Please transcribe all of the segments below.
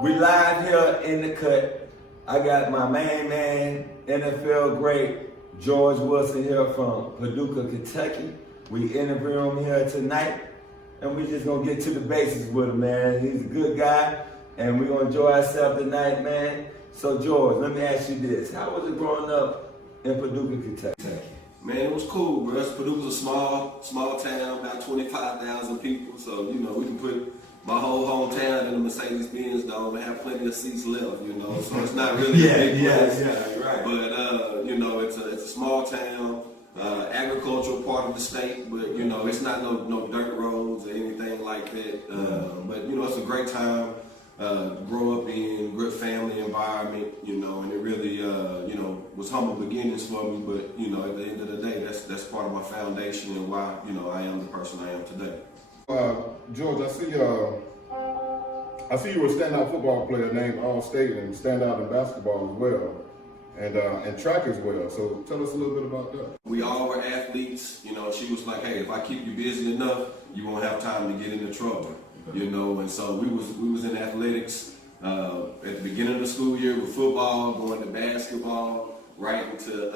We live here in the cut. I got my main man, NFL great, George Wilson here from Paducah, Kentucky. We interview him here tonight, and we just gonna get to the basics with him, man. He's a good guy, and we're gonna enjoy ourselves tonight, man. So George, let me ask you this. How was it growing up in Paducah, Kentucky? Man, it was cool, bro. Paducah's a small town, about 25,000 people. So, you know, we can put my whole hometown in the Mercedes-Benz Dome and have plenty of seats left, you know. So it's not really a big place. Right. But, you know, it's a small town, agricultural part of the state. But, you know, it's not no dirt roads or anything like that. But, you know, it's a great time. Grow up in good family environment, you know, and it really, you know, was humble beginnings for me. But, you know, at the end of the day, that's part of my foundation and why, you know, I am the person I am today. George, I see you were a standout football player named All-State and standout in basketball as well, and track as well. So tell us a little bit about that. We all were athletes. You know, she was like, hey, if I keep you busy enough, you won't have time to get into trouble. You know, and so we was in athletics at the beginning of the school year with football, going to basketball, right into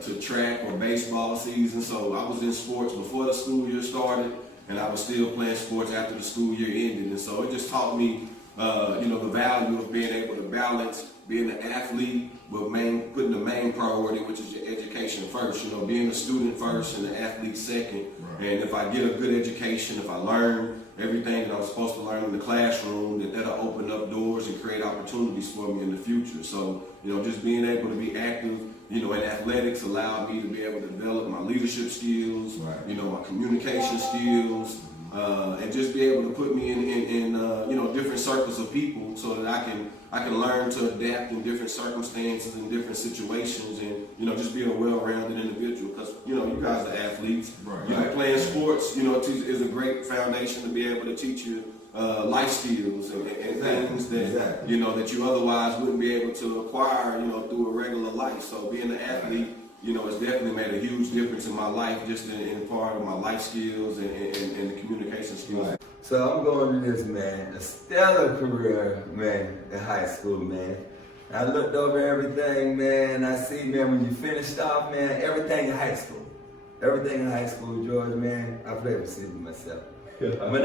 to track or baseball season. So I was in sports before the school year started, and I was still playing sports after the school year ended. And so it just taught me, you know, the value of being able to balance being an athlete, but putting the main priority, which is your education first. You know, being a student first and an athlete second. Right. And if I get a good education, if I learn everything that I was supposed to learn in the classroom, that'll open up doors and create opportunities for me in the future. So, you know, just being able to be active, you know, in athletics allowed me to be able to develop my leadership skills, right, you know, my communication skills, and just be able to put me in you know, different circles of people so that I can learn to adapt in different circumstances and different situations, and, you know, just be a well-rounded individual. Because, you know, you guys are athletes. Right. You know, playing sports, you know, is a great foundation to be able to teach you life skills and things that, you know, that you otherwise wouldn't be able to acquire, you know, through a regular life. So being an athlete, you know, it's definitely made a huge difference in my life, just in part of my life skills and the communication skills. Right. So I'm going to this, man, a stellar career, man, in high school, man. I looked over everything, man. I see, man, when you finished off, man, everything in high school, George, man, I played receiver myself. When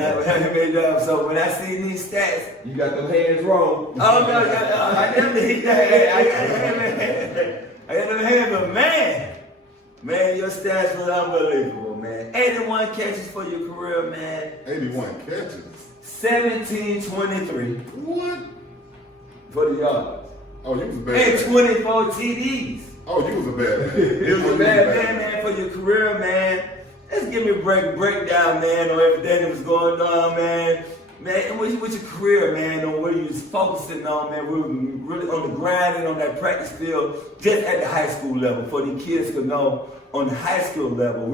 so when I see these stats, you got them hands wrong. Oh no, I never hit that. I got them hands, but man, your stats were unbelievable, man. 81 catches for your career, man. 81 catches. 1723. What? For the yards. Oh, you was a bad and 24 TDs. Oh, you was a bad man. You was a bad man, for your career, man. Let's give me a breakdown, man, on everything that was going on, man. Man, with your career, man, on where you was focusing on, man, we were really on the grind and on that practice field, just at the high school level, for the kids to know on the high school level,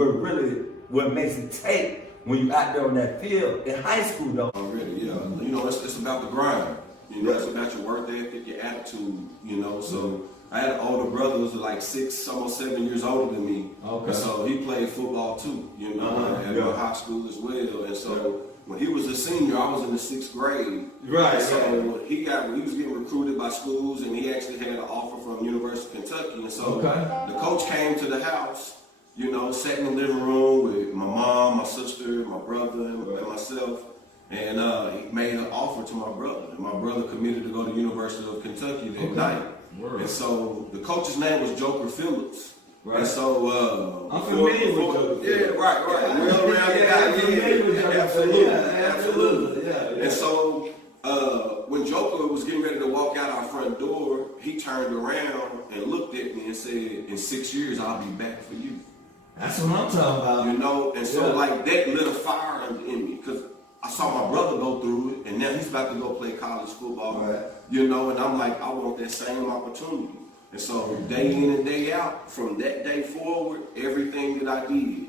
what makes it take when you out there on that field in high school, though. Already, yeah. You know, it's about the grind. You know, it's about your work ethic, your attitude, you know, so I had an older brother who was like 6, almost 7 years older than me. Okay. And so he played football too, you know, at high school as well. And so when he was a senior, I was in the 6th grade. Right. And so he was getting recruited by schools, and he actually had an offer from University of Kentucky. And so the coach came to the house, you know, sat in the living room with my mom, my sister, my brother, and myself. And he made an offer to my brother. And my brother committed to go to University of Kentucky that night. Word. And so the coach's name was Joker Phillips. Right. And so I'm familiar with Joker. Yeah, right. Well-rounded guy. Absolutely. Yeah. And so when Joker was getting ready to walk out our front door, he turned around and looked at me and said, "In 6 years, I'll be back for you." That's what I'm talking about. You know, and so like that lit a fire in me, because I saw my brother go through it, and now he's about to go play college football, you know, and I'm like, I want that same opportunity. And so day in and day out, from that day forward, everything that I did,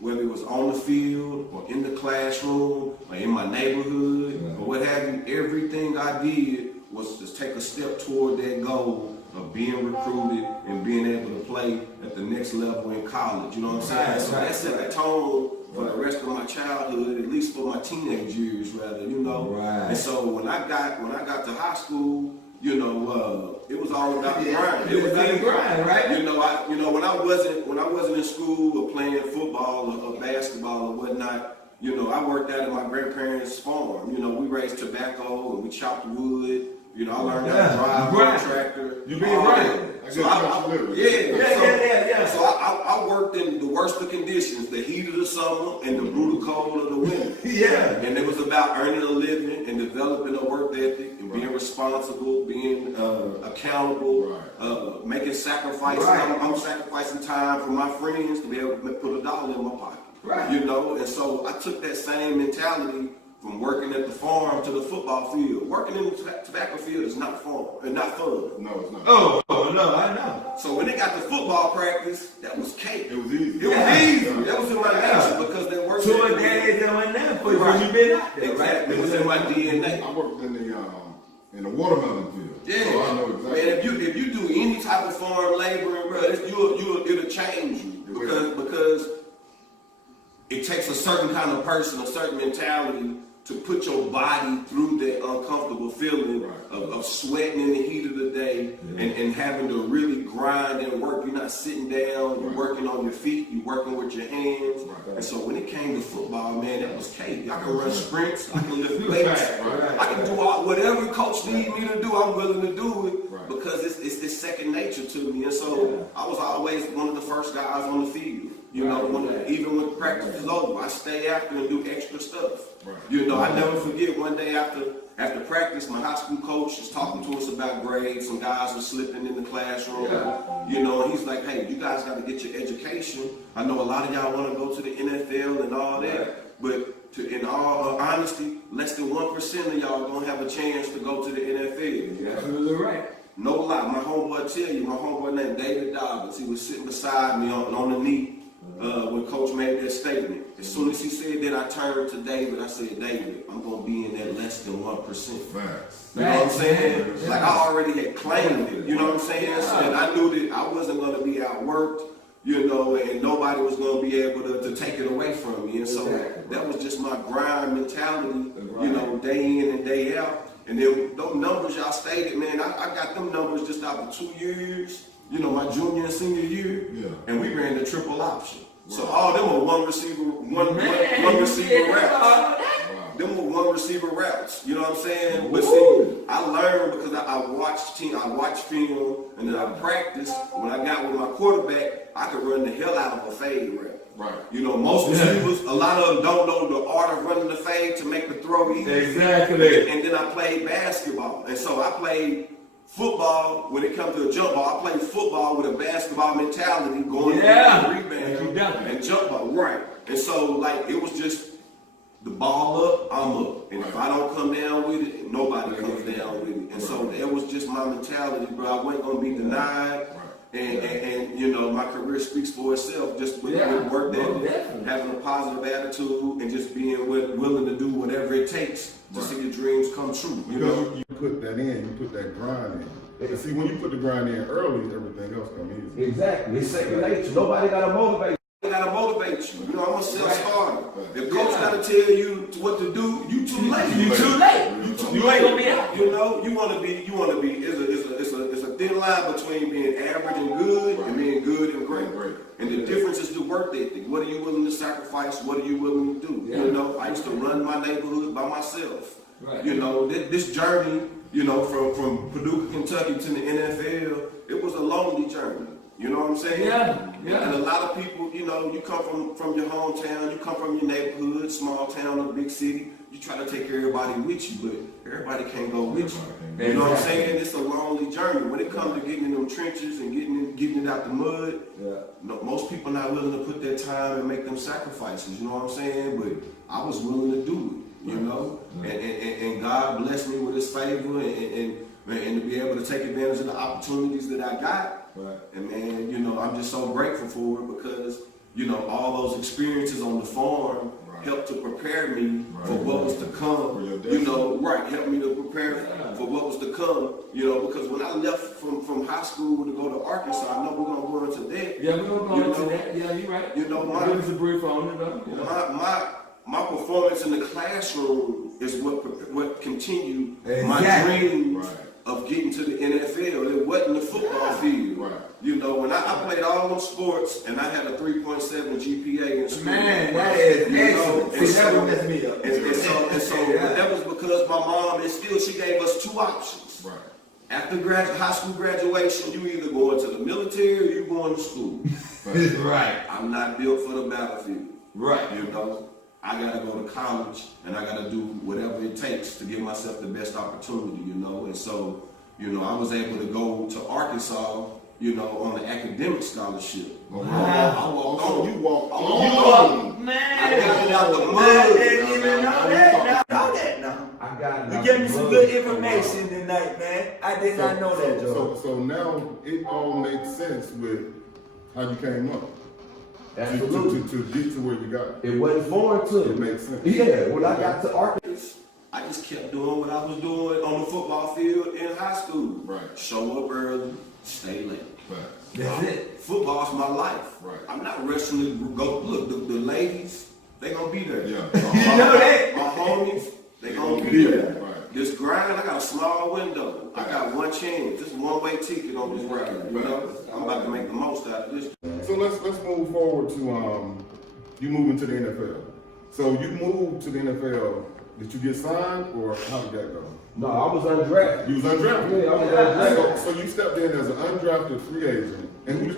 whether it was on the field or in the classroom or in my neighborhood or what have you, everything I did was to take a step toward that goal of being recruited and being able to play at the next level in college. You know what I'm saying? So that set the tone for the rest of my childhood, at least for my teenage years, rather, you know. Right. And so when I got to high school, you know, it was all about the grind. It was about the grind, right? You know, when I wasn't in school or playing football or basketball or whatnot, you know, I worked out at my grandparents' farm. You know, we raised tobacco and we chopped wood. You know, I learned how to drive a tractor. You being right. So I worked in the worst of conditions, the heat of the summer and the brutal cold of the winter. Yeah. And it was about earning a living and developing a work ethic and being responsible, being accountable, making sacrifices. Right. I'm sacrificing time for my friends to be able to put $1 in my pocket. Right. You know, and so I took that same mentality from working at the farm to the football field. Working in the tobacco field is not fun. It's not fun. No, it's not. Oh, no, I know. So when they got to football practice, that was cake. It was easy. It was easy. That was in my nature because they worked. 2 days that went there for you when you been out there, right? Exactly. It was in my DNA. I worked in the watermelon field. Yeah. So I know exactly. Man, if you do any type of farm laboring, bro, it'll change you because it takes a certain kind of person, a certain mentality to put your body through that uncomfortable feeling of sweating in the heat of the day and having to really grind and work. You're not sitting down, you're working on your feet, you're working with your hands. And so when it came to football, man, that was cake. I can run sprints, I can lift weights, I can do whatever coach needs me to do, I'm willing to do it because it's this second nature to me. And so I was always one of the first guys on the field. You know, even when practice is over, I stay after and do extra stuff. You know, I never forget one day after practice, my high school coach is talking to us about grades. Some guys were slipping in the classroom. You know, and he's like, hey, you guys got to get your education. I know a lot of y'all want to go to the NFL and all that, but in all honesty, less than 1% of y'all going to have a chance to go to the NFL. You're absolutely right. No lie, my homeboy tell you, my homeboy named David Dobbins, he was sitting beside me on the knee when Coach made that statement. As soon as he said that, I turned to David. I said, David, I'm going to be in that less than 1%. Facts. You know what I'm saying? Like I already had claimed it. You know what I'm saying? So, and I knew that I wasn't going to be outworked, you know, and nobody was going to be able to take it away from me. And so that was just my grind mentality, you know, day in and day out. And then those numbers y'all stated, man, I got them numbers just after 2 years, you know, my junior and senior year, and we ran the triple option. So all them were one receiver routes. Them were one receiver routes. You know what I'm saying? But see, I learned because I watched film, and then I practiced. When I got with my quarterback, I could run the hell out of a fade route. Right. You know, most receivers, a lot of them don't know the art of running the fade to make the throw easy. Exactly. And then I played basketball. And so I played football when it comes to a jump ball. I played football with a basketball mentality, going to rebound and jump ball. Right. And so, like, it was just the ball up, I'm up. And if I don't come down with it, nobody comes down with it. And so that was just my mentality, bro. I wasn't going to be denied. And you know, my career speaks for itself just with work ethic, having a positive attitude, and just being willing to do whatever it takes to see your dreams come true. You know? You put that in, you put that grind in. And see, when you put the grind in early, everything else comes easy. Exactly. It's second nature. Nobody got to motivate. They gotta motivate you. You know, I'm a self-starter. If coach gotta tell you what to do, you too late. You too late. You too You late. ain't gonna be out. You know, you wanna be. It's a thin line between being average and good and being good and great. And the difference is the work ethic. What are you willing to sacrifice? What are you willing to do? You know, I used to run my neighborhood by myself. You know, this journey, you know, from Paducah, Kentucky to the NFL, it was a lonely journey. You know what I'm saying? Yeah. And a lot of people, you know, you come from your hometown, you come from your neighborhood, small town or big city, you try to take everybody with you, but everybody can't go with you. You know what I'm saying? It's a lonely journey. When it comes to getting in them trenches and getting it out the mud, no, most people not willing to put that time and make them sacrifices, you know what I'm saying? But I was willing to do it, you know? And God blessed me with his favor and to be able to take advantage of the opportunities that I got. And man, you know, I'm just so grateful for it because, you know, all those experiences on the farm helped to prepare me for what was to come. You know, helped me to prepare prepare for what was to come, you know, because when I left from high school to go to Arkansas, I know we're going to go into that. Yeah, we're going to go into that. Yeah, you're right. You know, give us a brief on it, though. My performance in the classroom is what continued my Exactly. dream of getting to the NFL. It wasn't the football field. Right. You know, when I played all them sports and I had a 3.7 GPA in school. Man, that is excellent. And See, that would mess me up. And so but that was because my mom, and still she gave us two options. Right. After high school graduation, you either go into the military or you going to school. Right. I'm not built for the battlefield. Right. You know, I gotta go to college and I gotta do whatever it takes to give myself the best opportunity, you know. And so, you know, I was able to go to Arkansas, you know, on an academic scholarship. Wow. I walked on. You walked on. Man, I got it out the mud. I didn't even know that. Now, know that now. I got it. You gave me some good information tonight, man. I did not know that, Joe. So now it all makes sense with how you came up. Absolutely. To get to where you got. It wasn't foreign to It me. makes sense. Yeah, when I got to Arkansas. I just kept doing what I was doing on the football field in high school. Right. Show up early, stay late. Right. That's it. Football's my life. Right. I'm not rushing to go. Look, the ladies, they gonna be there. Yeah. You know that? My homies, they gonna be there. Right. This grind, I got a small window. I got one chance. This one-way ticket on this ride. You know, I'm about to make the most out of this. So let's move forward to you moving to the NFL. So you moved to the NFL. Did you get signed or how did that go? No, I was undrafted. You was undrafted. Yeah, I was undrafted. So you stepped in as an undrafted free agent. And who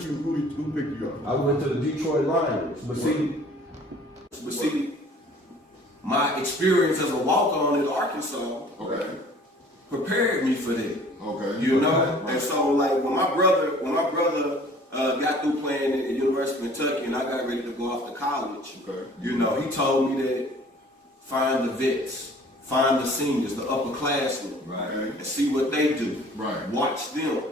picked you up? I went to the Detroit Lions. But see, My experience as a walk-on in Arkansas prepared me for that. Okay. You know, and so like when my brother got through playing at the University of Kentucky and I got ready to go off to college, you know, he told me that find the vets, find the seniors, the upperclassmen, and see what they do. Right. Watch them,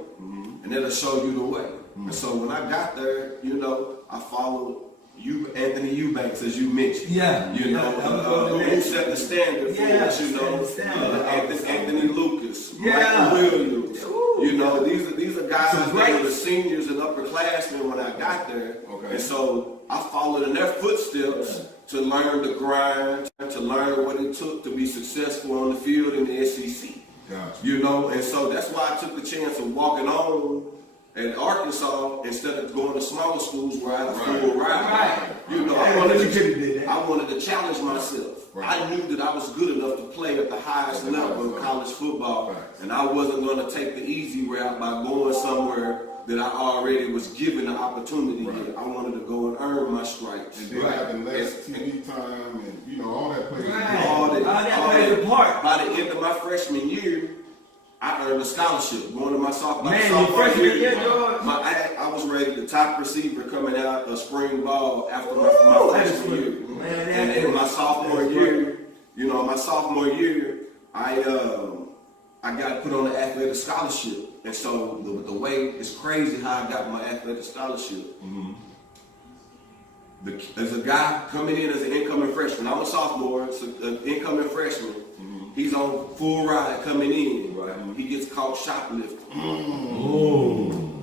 and that'll show you the way. And so when I got there, you know, I followed Anthony Eubanks, as you mentioned. Yeah. You know, who set the standard for us, you know, Anthony Lucas, Michael Williams. You know, these are guys that were the seniors and upperclassmen when I got there. Okay. And so I followed in their footsteps to learn the grind, to learn what it took to be successful on the field in the SEC. Gotcha. You know, and so that's why I took the chance of walking on at Arkansas instead of going to smaller schools where I had a full ride. You know, I wanted to challenge myself. I knew that I was good enough to play at the highest level in college football, and I wasn't going to take the easy route by going somewhere that I already was given the opportunity. I wanted to go and earn my stripes. And then having less TV time and, you know, all that plays a part. All that part. By the end of my freshman year, I earned a scholarship going to my sophomore year. I was rated the top receiver coming out of spring ball after my freshman year. And in my sophomore year, you know, I got put on an athletic scholarship. And so the way, it's crazy how I got my athletic scholarship. There's a guy coming in as an incoming freshman. I'm a sophomore, so an incoming freshman. He's on full ride coming in. He gets caught shoplifting.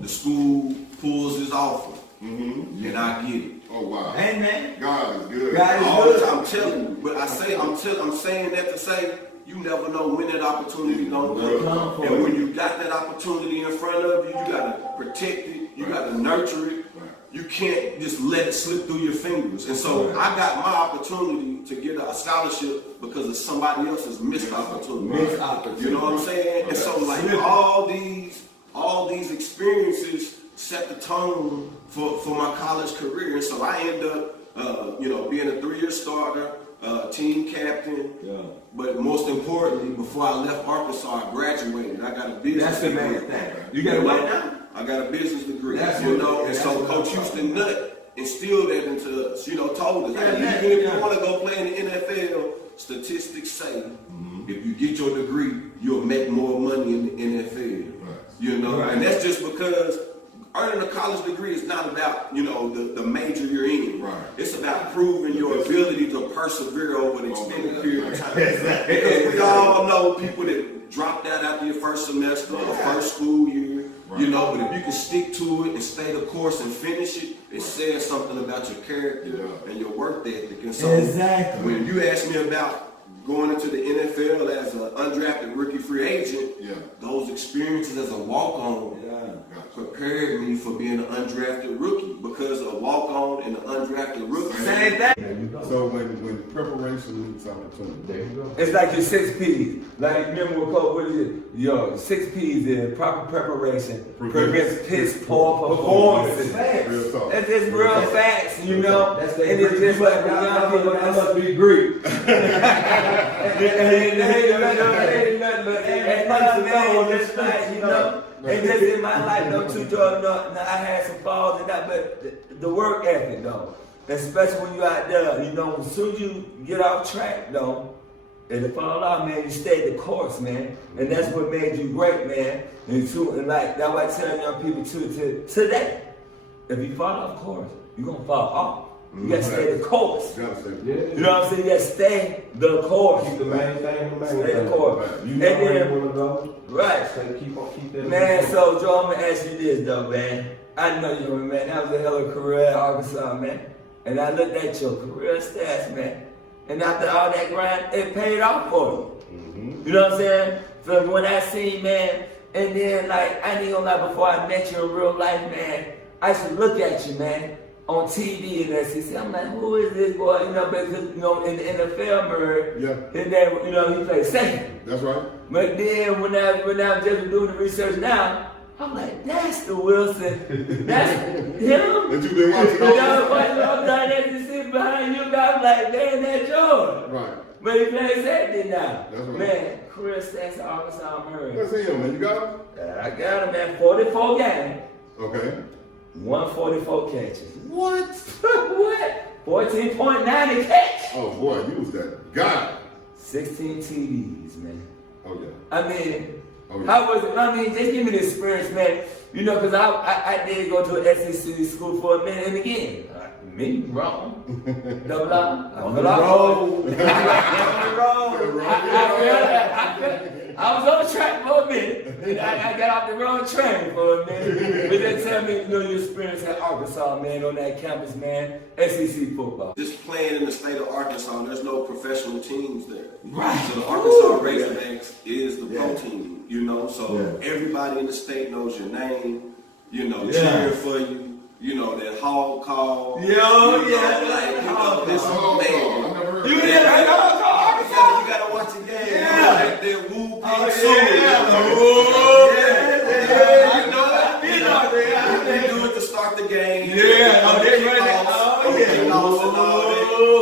The school pulls his offer, and I get it. Oh wow! Hey man, God is good. I'm telling you, but I'm saying that to say you never know when that opportunity gonna come. And when you got that opportunity in front of you, you gotta protect it. You gotta nurture it. You can't just let it slip through your fingers. And so I got my opportunity to get a scholarship because of somebody else's missed opportunity. You know what I'm saying? And so like all these experiences set the tone for my college career. And so I end up, you know, being a 3-year starter, team captain. But most importantly, before I left Arkansas, I graduated. I got a business degree. That's the main thing. You got what now? I got a business degree, You know, and so Coach Houston Nutt instilled that into us, you know, told us, hey, even if you want to go play in the NFL, statistics say if you get your degree, you'll make more money in the NFL, you know, and that's just because earning a college degree is not about, you know, the major you're in. Right. It's about proving your ability to persevere over an extended period of time. Exactly. Because we all know people that dropped out after your first semester or first school year, you know, but if you can stick to it and stay the course and finish it, it says something about your character and your work ethic. And so when you ask me about going into the NFL as an undrafted rookie free agent, those experiences as a walk-on prepared me for being an undrafted rookie, because a walk-on and an undrafted rookie. Same thing. So when preparation meets opportunity. There you go. It's like your 6 P's. Like, remember what is it? Your 6 P's is proper preparation prevents piss poor performances. Real talk. That's just real facts, you know? That's And it's just like the young people. I must be Greek. And just in my life though too, Jordan, I had some falls and that, but the work ethic though, especially when you're out there, you know, as soon as you get off track though, and it fall out, man, you stay the course, man, and that's what made you great, man. And like that's why I tell young people too today, if you fall off course, you're gonna fall off. You gotta stay the course. You gotta stay. You know what I'm saying? You gotta stay the course. Keep the main thing, Stay the course. You know where you wanna go. Right. Keep that. Man, so Joe, I'm gonna ask you this though, man. I know you, man. That was a hell of a career at Arkansas, man. And I looked at your career stats, man. And after all that grind, it paid off for you. You know what I'm saying? So when I seen, man, and then like I ain't gonna lie, before I met you in real life, man, I used to look at you, man, on TV and that shit. I'm like, who is this boy? You know, because you know, in the NFL, his name, you know, he played safety. That's right. But then when I just doing the research now, I'm like, that's the Wilson. That's him. That you been watching You know, I'm not at the sit behind you guys like, man, that's Jordan. Right. But he plays safety now. That's right. Man, career stats at Arkansas Murray. Let's see him, man. You got him? I got him, man. 44 games. Okay. 144 catches. What? What? 14.90 catch. Oh boy, you was that guy. 16 TDs, man. Oh yeah. I mean, Oh, yeah. how was it? I mean, just give me the experience, man. You know, because I did go to an SEC school for a minute, and again, me wrong. Double R. On the road. I was on the track for a minute. I got off the wrong train for a minute. But then tell me, you know, your experience at Arkansas, man, on that campus, man, SEC football. Just playing in the state of Arkansas, there's no professional teams there. Right. So the Arkansas Razorbacks is the pro team, you know. So everybody in the state knows your name, you know, cheering for you. You know, that hog call. Yo, yeah. Like, you know, this man. I never heard You of did that. You gotta watch the game. Yeah. That woo I know I've been out there. They do it to start the game. Yeah, they ready.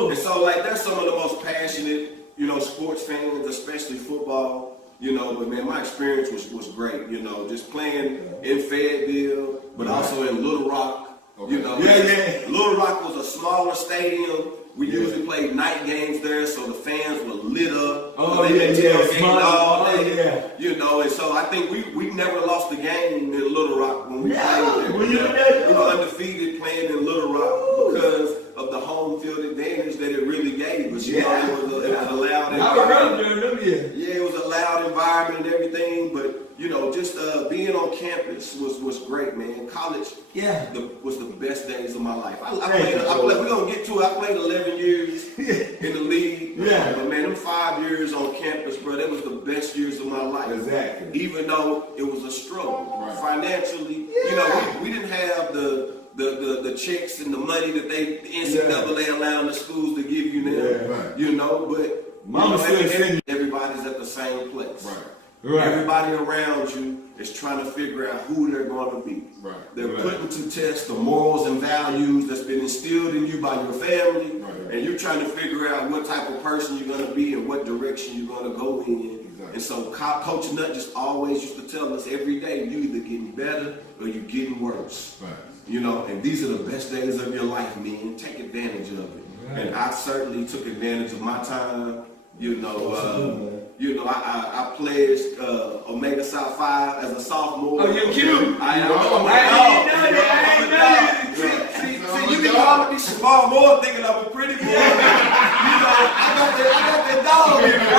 And so, like, that's some of the most passionate, you know, sports fans, especially football. You know, but man, my experience was great. You know, just playing in Fayetteville, but also in Little Rock. You know, Little Rock was a smaller stadium. We usually played night games there, so the fans were lit up. Oh, they yeah, tailgating all oh, day. yeah. You know, and so I think we never lost a game in Little Rock when we played there. Were you there? We were undefeated playing in Little Rock because of the home field advantage that it really gave us. You know, it was a loud environment. Yeah, it was a loud environment and everything, but you know, just being on campus was great, man. College was the best days of my life. We're gonna get to it. I played 11 years in the league. But man, them 5 years on campus, bro, that was the best years of my life. Exactly. Even though it was a struggle financially. You know, we didn't have the checks and the money that the NCAA allowing the schools to give you now. You know, but everybody's at the same place. Right. Everybody around you is trying to figure out who they're going to be. They're putting to test the morals and values that's been instilled in you by your family, and you're trying to figure out what type of person you're going to be and what direction you're going to go in. And so Coach Nutt just always used to tell us every day, you're either getting better or you're getting worse. You know, and these are the best days of your life, man. Take advantage of it. And I certainly took advantage of my time. You know, You know, I pledged Omega South 5 as a sophomore. Oh, you cute. I am. See, you be calling me Shamar Moore thinking I'm a pretty boy. You know, I got that dog in me.